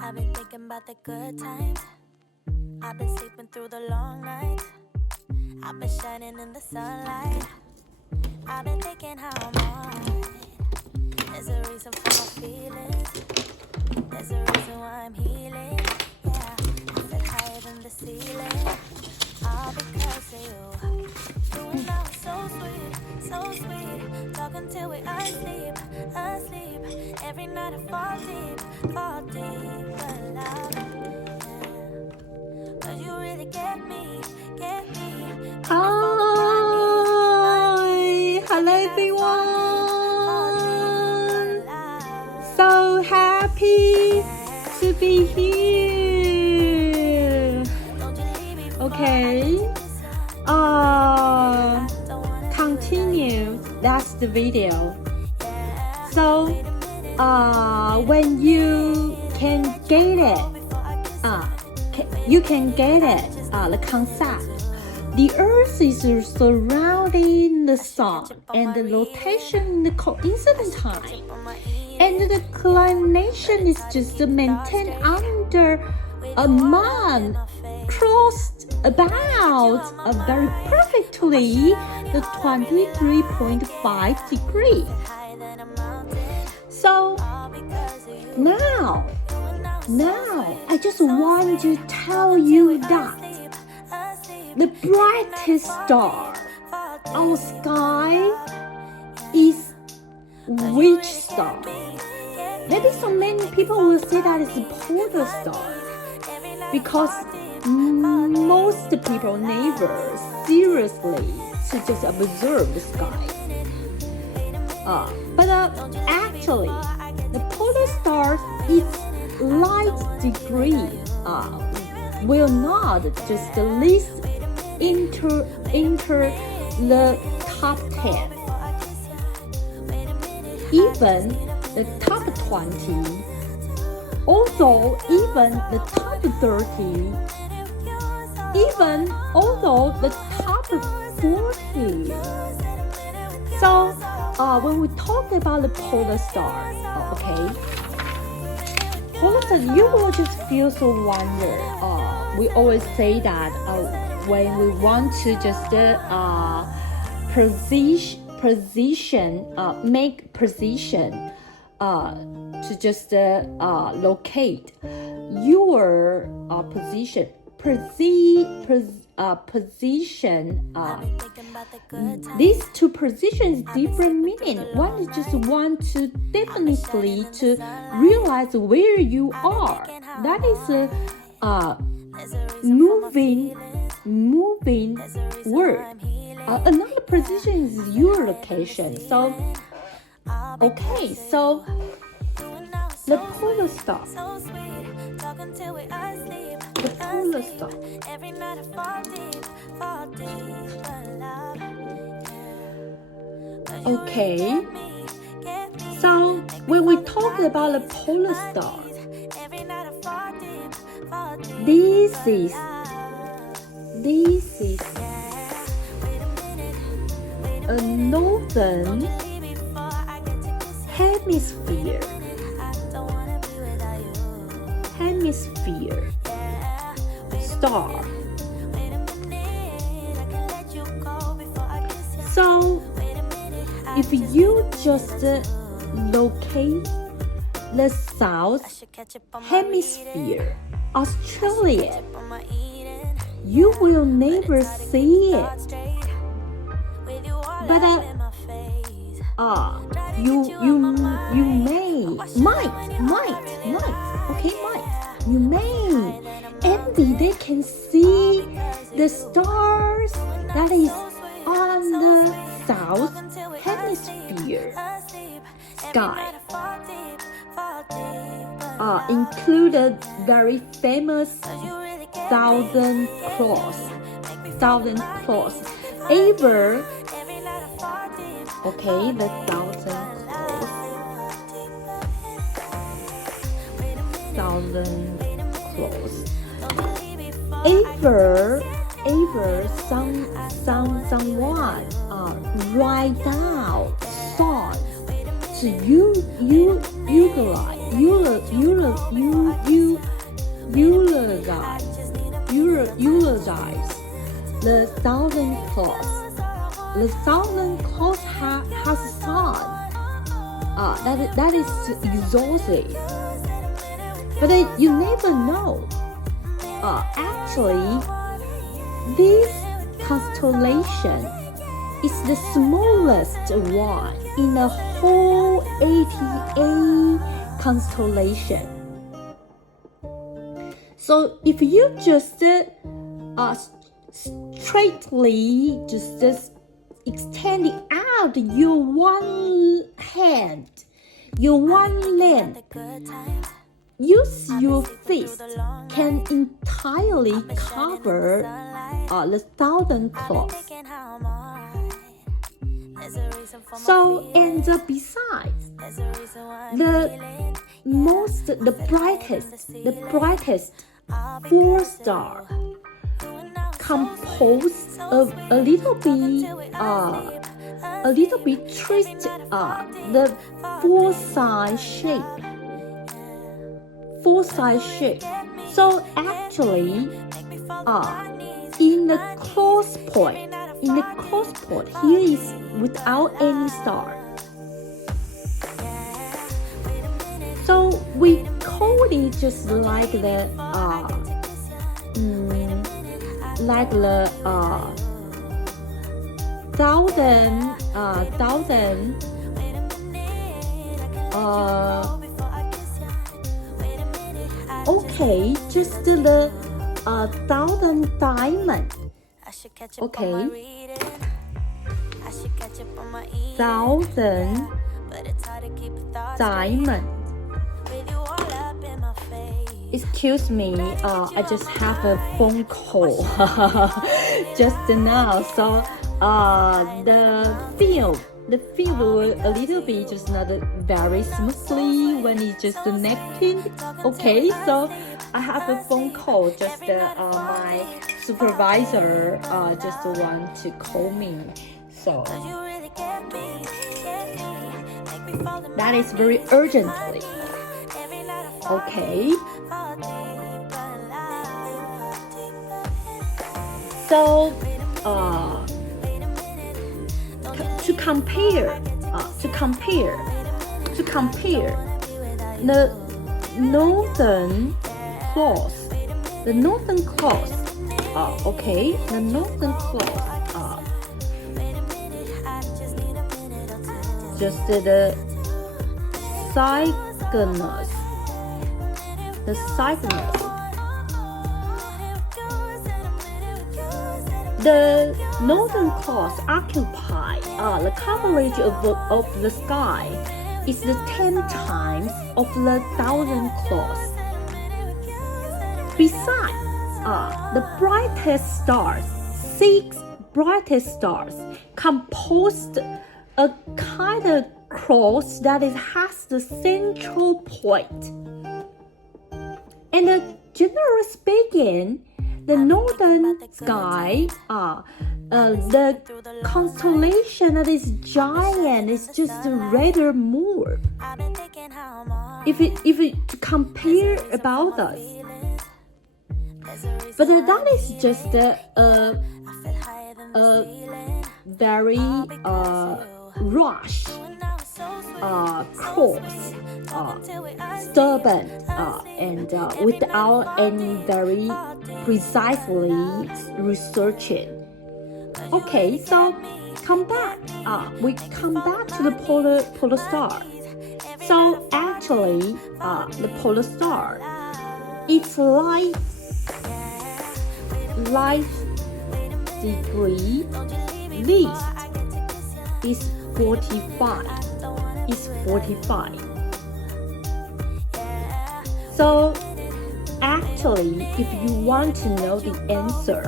I've been thinking about the good times. I've been sleeping through the long nights. I've been shining in the sunlight. I've been thinking how I'm alright. There's a reason for my feelings. There's a reason why I'm healing. Yeah, I feel higher than the ceiling. All because of you. You and I were so sweet, so sweet. Talking till we asleep, asleep. Every night I fall deep in love. Yeah. 'Cause you really get me, get me. Hi, hello everyone. So happy to be here. Okay. Continue. That's the video. So, when you can get it, you can get it. The concept. The Earth is surrounding the Sun, and the rotation is coincident time, and the inclination is just maintained under a month, crossed about very perfectly the 23.5 degree. So now I just want to tell you that the brightest star on the sky is which star? Maybe so many people will say that it's a polar star, because most people never seriously to just observe the sky. But actually, the polar stars, its light degree will not just least enter the top 10. Even the top 20, also even the top 30, even although the top 40. So when we talk about the polar star, polar star, you will just feel so wonder. We always say that when we want to just make position to just locate your position. These two positions different meaning. One just want to definitely to realize where you are. That is a moving word. Another position is your location. So the polar star. The polar star. Okay. So when we talk about the polar star, this is a northern hemisphere star. So if you just locate the south hemisphere, Australia, you will never see it. But you may envy. They can see the stars that is on the south hemisphere sky. Included very famous Southern Cross. Ever, the Southern Cross. Someone write down songs to utilize eulogize the thousand claws. The thousand claws has a son. That is exhausting. But you never know. Actually, this constellation is the smallest one in the whole 88 constellation. So if you just straightly just extending out your one hand, your one leg, use your fist can entirely cover the thousand claws. So, and besides, the brightest four star composed of a little bit twist the four side shape. So actually, in the close point, here is without any star. So we call it just like the thousand okay, just the thousand diamond. Okay, thousand diamond. Excuse me, I just have a phone call just now. So the field will a little bit just not very smoothly when it's just connected. Okay, so I have a phone call. Just my supervisor just want to call me. So that is very urgently. Okay. So to compare the northern cross, the northern cross just the cygnus. The northern cross occupy the coverage of the sky is the 10 times of the thousand claws. Besides, the brightest stars, 6 brightest stars, composed a kind of cross that has the central point. And generally speaking, the northern sky, the constellation that is giant is just rather more. If it to compare about us, but that is just a very rush, cross, stubborn, and without any very precisely researching. Okay, so we come back to the polar star. So actually, the polar star, its light degree least is 45. So actually, if you want to know the answer,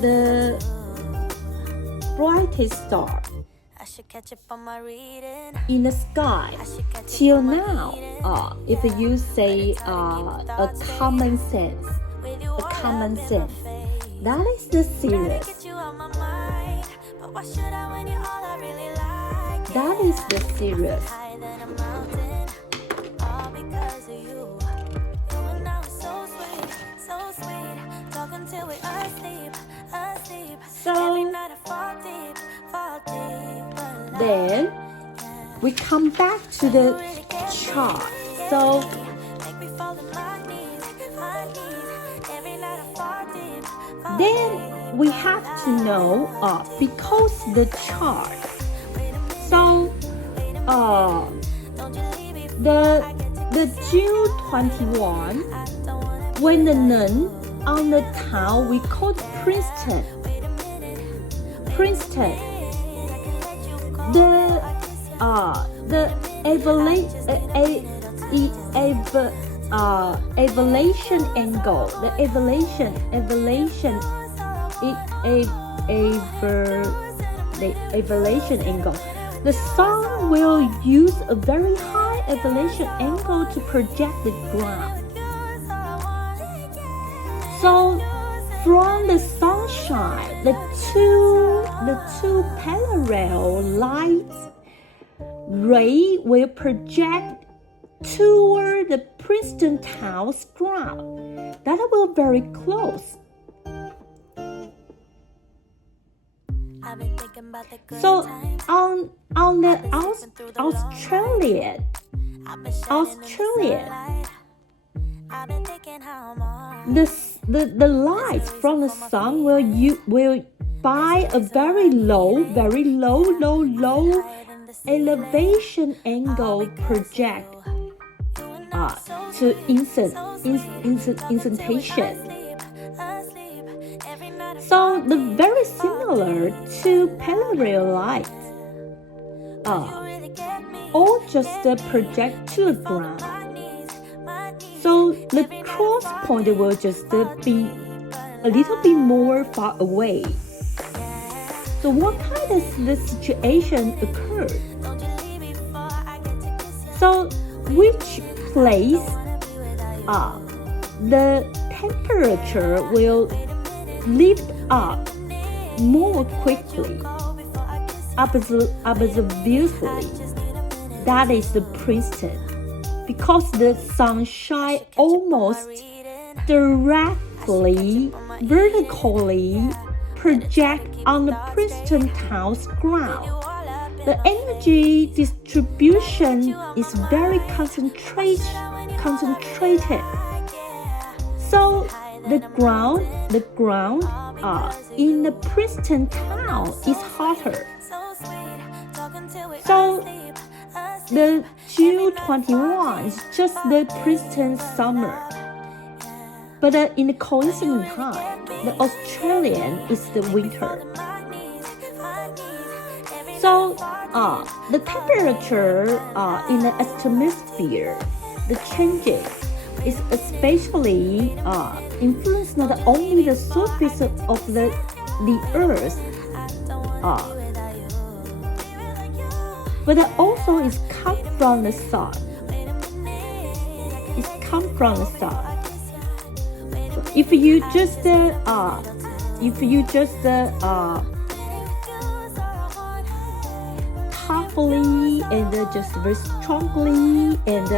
the brightest star in the sky till now, if you say a common sense, that is the Sirius. That is the Sirius. we come back to the chart. So then we have to know because the chart. So the June 21, when the nun on the town we called Princeton. The elevation angle, the sun will use a very high elevation angle to project the ground. So from the sunshine, the two parallel light ray will project toward the Princeton town's ground. That will be very close. So on the Australia, the light from the sun will by a very low elevation angle project to instantation. So the very similar to parallel light, all just project to the ground. So the cross point will just be a little bit more far away. So what kind of the situation occurred? So which place the temperature will lift up more quickly, obviously, that is the Princeton, because the sunshine almost directly, vertically project on the Princeton town's ground. The energy distribution is very concentrated. So the ground in the Princeton town is hotter. So the June 21 is just the Princeton summer. But in the coincident time, the Australian is the winter. So the temperature in the atmosphere, the changes is especially influence not only the surface of the earth, but also it's come from the sun. It's come from the sun. So if you just powerfully and just very strongly and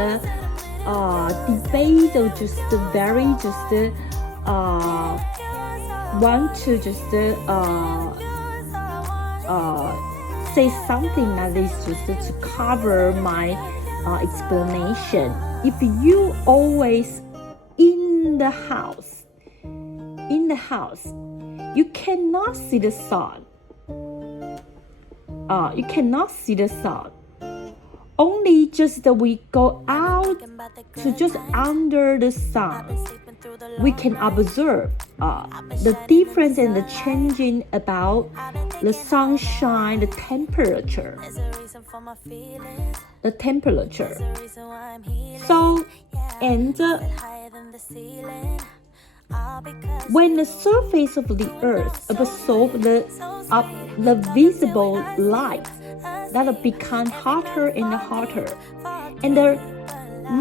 debate or just very want to just say something that is just to cover my explanation. If you always in the house, you cannot see the sun. You cannot see the sun. Only just we go out to just under the sun, we can observe the difference and the changing about the sunshine, the temperature. So, and when the surface of the earth absorbs the visible light, that become hotter and hotter, and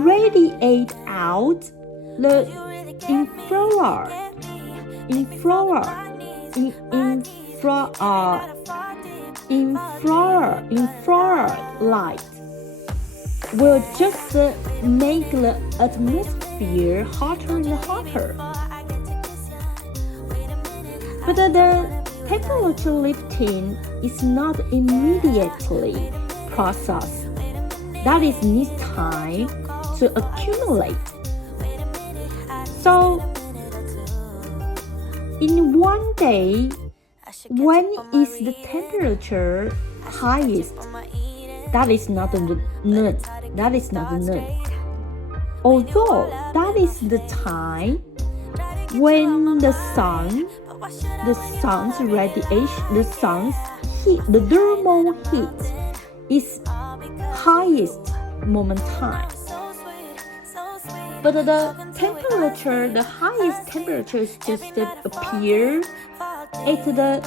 radiate out the infrared light will just make the atmosphere hotter and hotter. But the temperature lifting is not immediately processed that is needs time to accumulate. So in one day, when is the temperature highest? That is not the noon. That is not the noon. Although that is the time when the sun's radiation, the sun's heat, the thermal heat is highest moment time. But the temperature, the highest temperature is just appear at the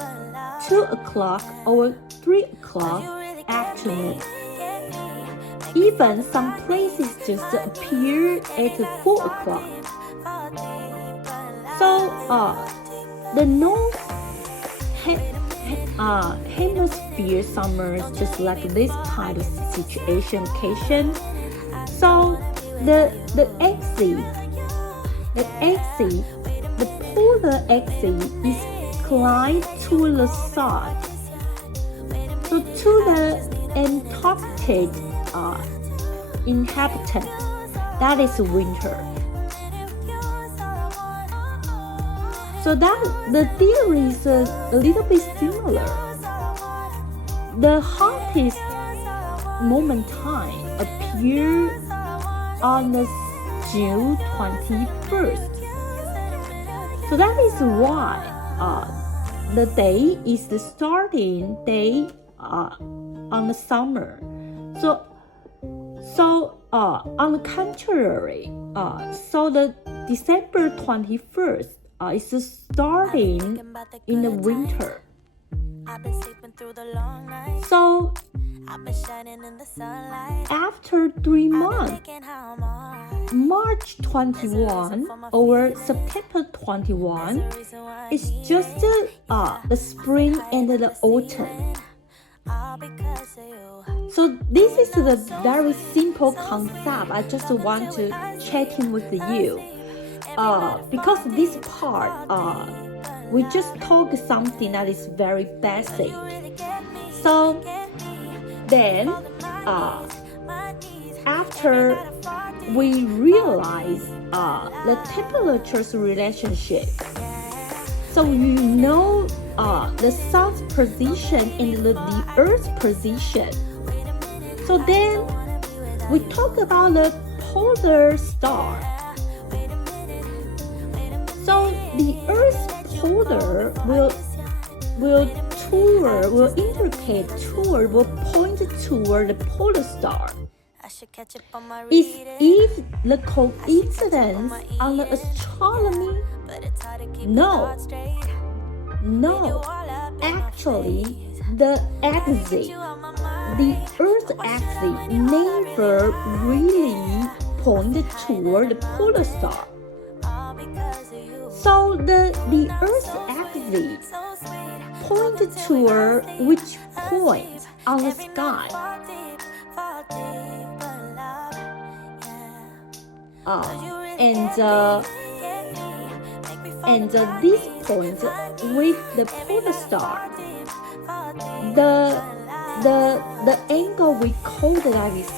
2 o'clock or 3 o'clock afternoon. Even some places just appear at 4 o'clock. So the north hemisphere summer is just like this kind of situation. So the polar axis is inclined to the south. So to the Antarctic inhabitant, that is winter. So that the theory is a little bit similar. The hottest moment time appear on the June 21st. So that is why the day is the starting day on the summer. So on the contrary, so the December 21st is starting in the winter. So after 3 months, March 21 or September 21 is just the spring and the autumn. So this is the very simple concept. I just want to check in with you. Because this part, we just talk something that is very basic. So then, after we realize the temperature's relationship, so you know the sun's position and the Earth's position. So then we talk about the polar star. So the Earth's polar will point toward the polar star. Is it the coincidence on the astronomy? No. Actually, the Earth's axis never really pointed toward the polar star. So the Earth's axis pointed toward which point on the sky? And this point with the polar star, the angle we call that is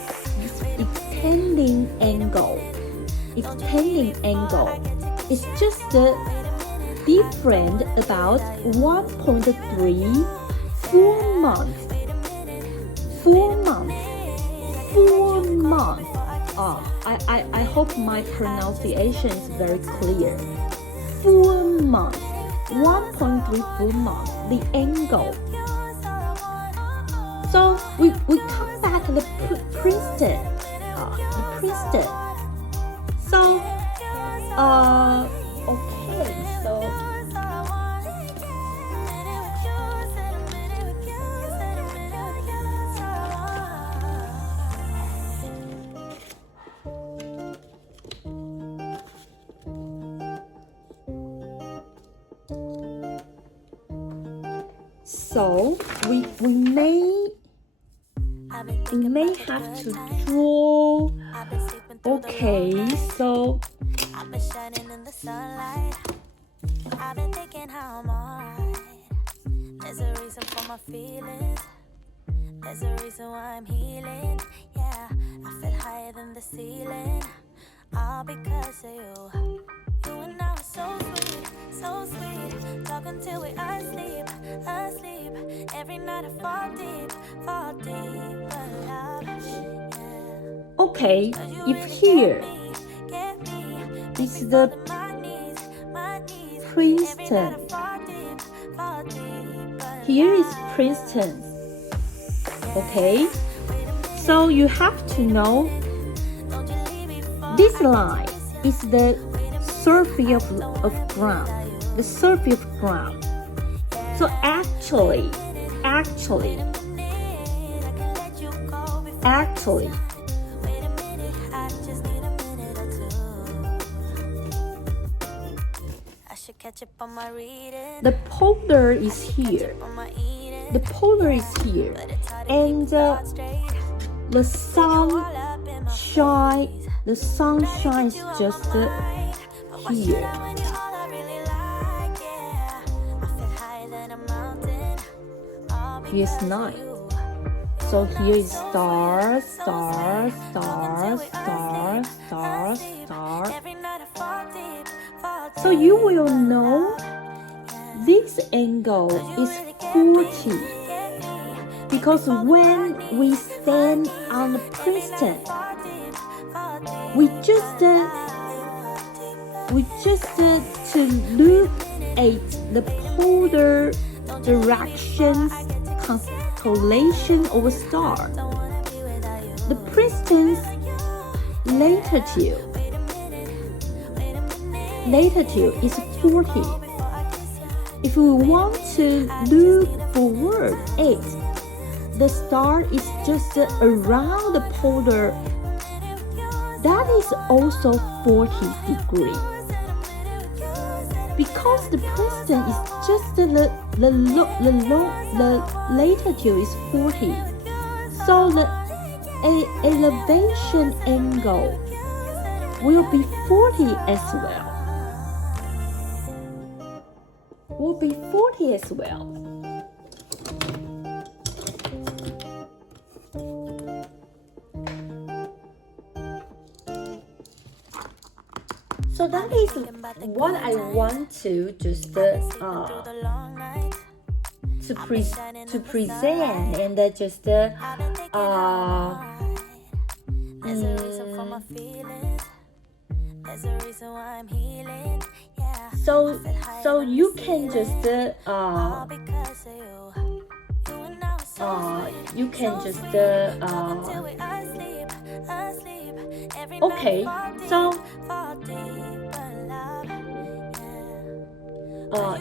extending angle. Extending angle is just different about 1.3 4 months. 4 months. I hope my pronunciation is very clear. 4 months. 1.34 months. The angle. So we come back to the Princeton. So okay. So we may have to draw. Okay, so I've been shining in the sunlight. I've been thinking how I'm alright. There's a reason for my feelings. There's a reason why I'm healing. Yeah, I feel higher than the ceiling. All because of you. You and I are so sweet, so sweet. Talking till we asleep, asleep. Every night I fall deep, but love, yeah. Okay, Cause you if really here get me, is the my knees. Princeton, Fall deep, but here is Princeton. Okay, so you have to know this line is the surface of ground, the surface of ground. So actually, the polar is here. The polar is here, and the sun shines just here. Here's night. So here is stars. So you will know this angle is 40 because when we stand on the Princeton, we just to look at the polar directions constellation of a star. The Princeton's latitude is 40. If we want to look forward at the star is just around the polar, that is also 40 degrees. Because the Princeton is just the latitude is 40, so the elevation angle will be 40 as well. So that is what I want to just to present and just so you can just okay, so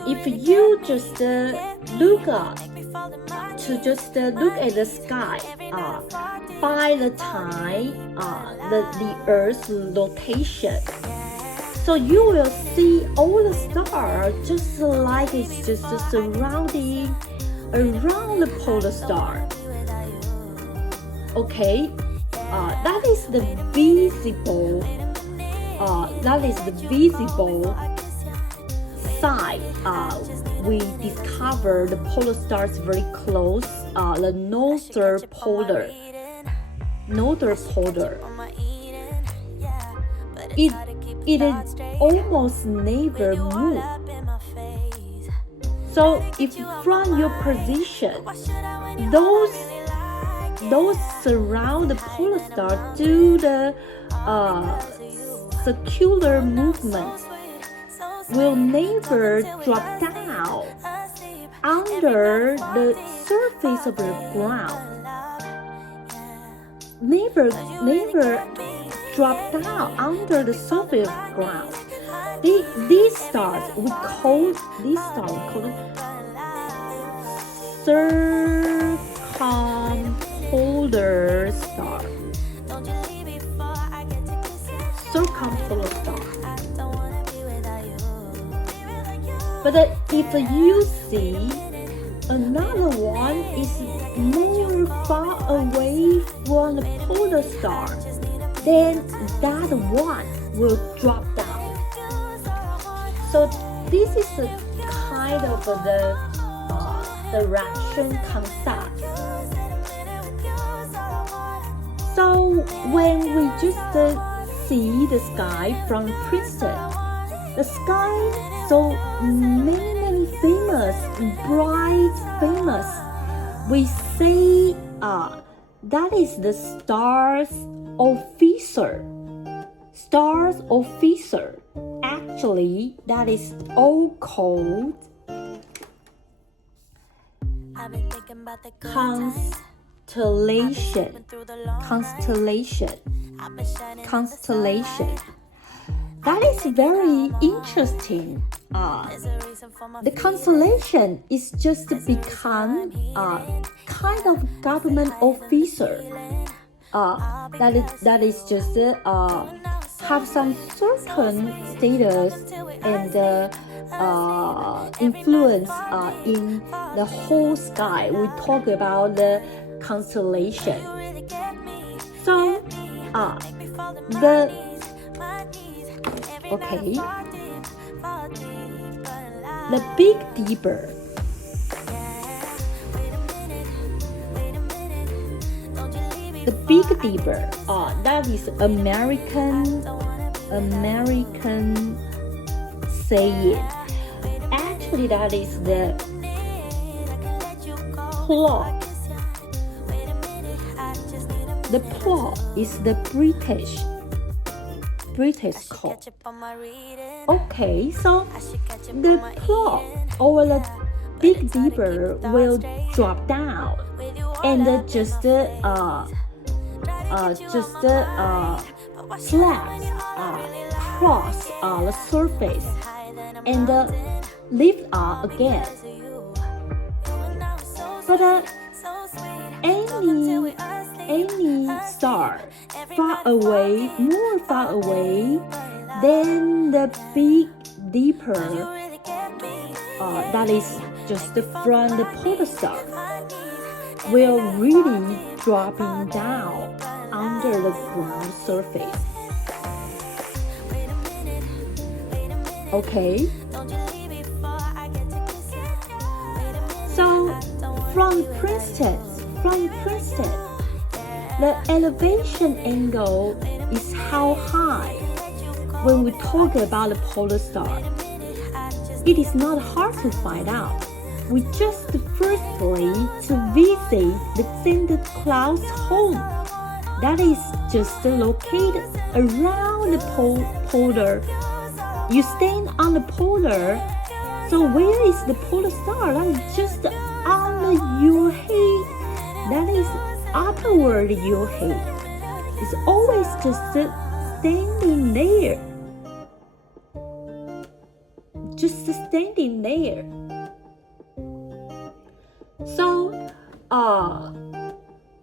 if you just look up to just look at the sky by the time the Earth's rotation, so you will see all the stars just like it's just surrounding around the polar star. Okay, that is the visible side. We discover the polar stars very close. The northern polar. It almost never move. So if from your position, those surround the polar star do the circular movement will never drop down under the surface of the ground. Never drop down under the surface of the ground. These stars we call it circumpolar star. Circumpolar star. But if you see another one is more far away from the polar star, then that one will drop down. So this is a kind of the direction concept. So when we just see the sky from Princeton, the sky so many famous, bright famous, we say that is the stars officer. Stars officer. Actually, that is all called constellation. That is very interesting. The constellation is just become kind of government officer. That is just have some certain status and influence in the whole sky. We talk about the constellation. So the Big Dipper. The Big Dipper, that is American saying. Actually, that is the plot. The plot is the British call. Okay, so the plot or the Big Dipper will drop down and just flaps across the surface and lift up again. But any star more far away than the Big Dipper, that is just from the polar star, will really dropping down under the ground surface. Okay. So from Princeton, the elevation angle is how high when we talk about the polar star. It is not hard to find out. We just firstly to visit the Santa Claus home. That is just located around the polar. You stand on the polar. So where is the polar star? That is just under your head. That is upward your head. It's always just standing there. Just standing there. So,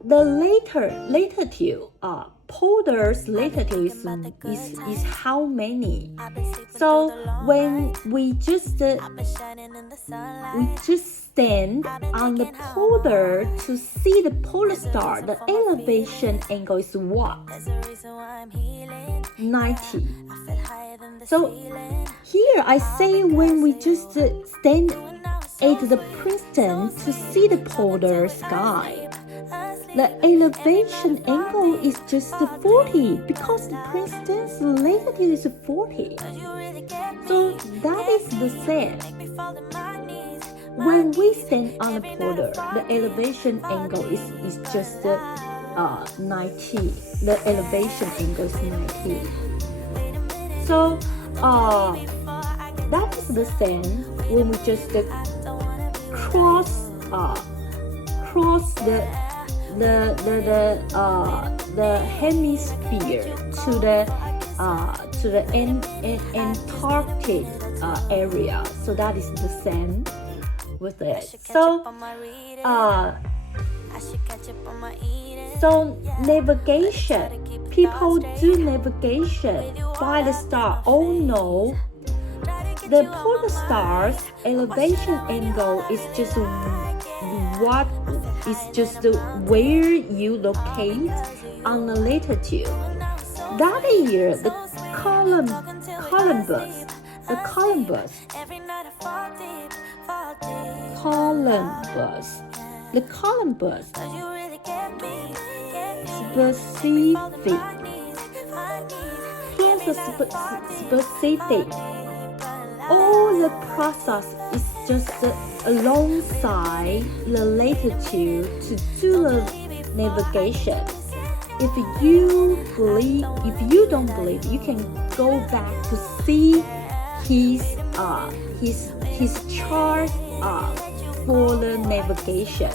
the latitude, polar's latitude is how many? So when we just stand on the polar to see the polar star, the elevation angle is what? 90. So here I say when we just stand at the Princeton to see the polar sky, the elevation angle is just 40 because the Princeton's latitude is 40. So that is the same. When we stand on the polar, the elevation angle is just 90. The elevation angle is 90. So that is the same when we just cross the hemisphere to the Antarctic area. So that is the same with it. So navigation, people do navigation by the star. All know the polar star's elevation angle is just where you locate on the latitude. That year, the Columbus specific. Here's the specific. All the process is just alongside the latitude to do the navigation. If you don't believe, you can go back to see his chart for the navigation.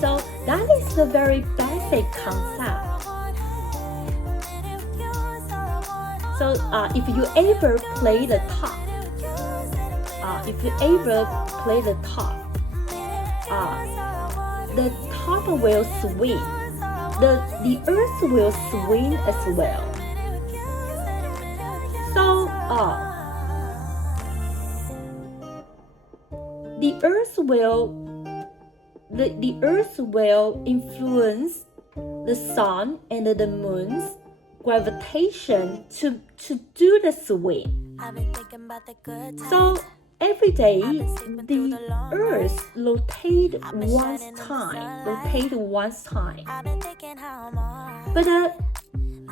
So that is the very basic concept. So if you ever play the top, the top will swing. The Earth will swing as well. So the Earth will influence the Sun and the Moon's gravitation to do the swing. So every day the Earth rotates once time, but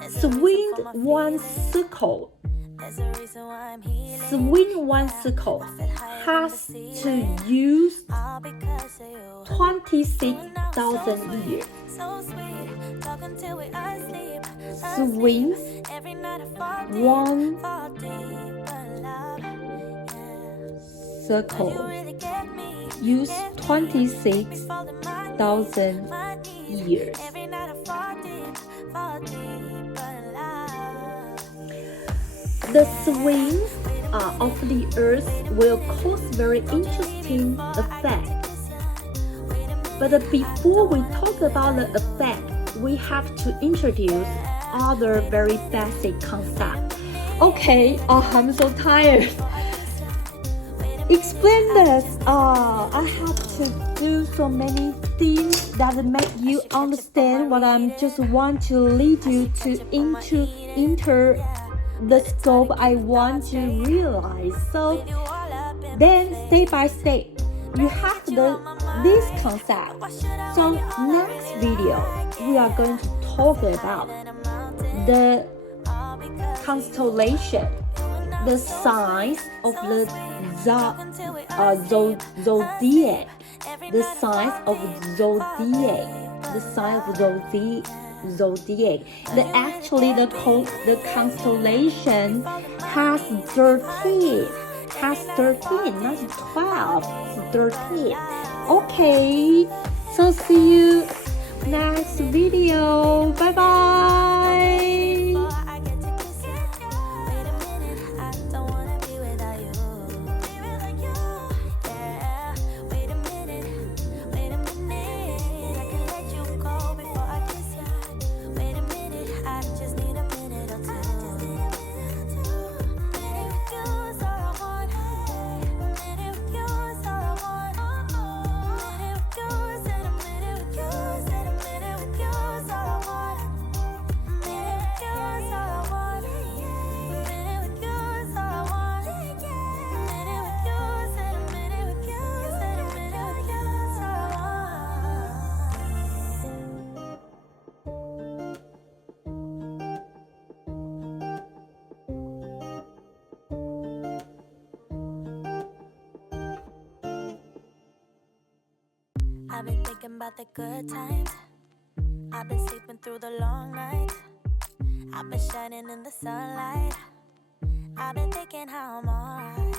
swing one circle has to use 26,000 years. Swings one circle use 26,000 years. The swings of the Earth will cause very interesting effects. But before we talk about the effect, we have to introduce other very basic concepts. Okay, I'm so tired. Explain this. I have to do so many things that make you understand what I just want to lead you to enter the scope I want to realize. So then step by step, you have this concept. So next video, we are going to talk about the constellation, the signs of the zodiac, the signs of zodiac. Actually, the constellation has 13, not 12, 13. Okay, so see you next video. Bye bye. I've been thinking about the good times. I've been sleeping through the long nights. I've been shining in the sunlight. I've been thinking how I'm alright.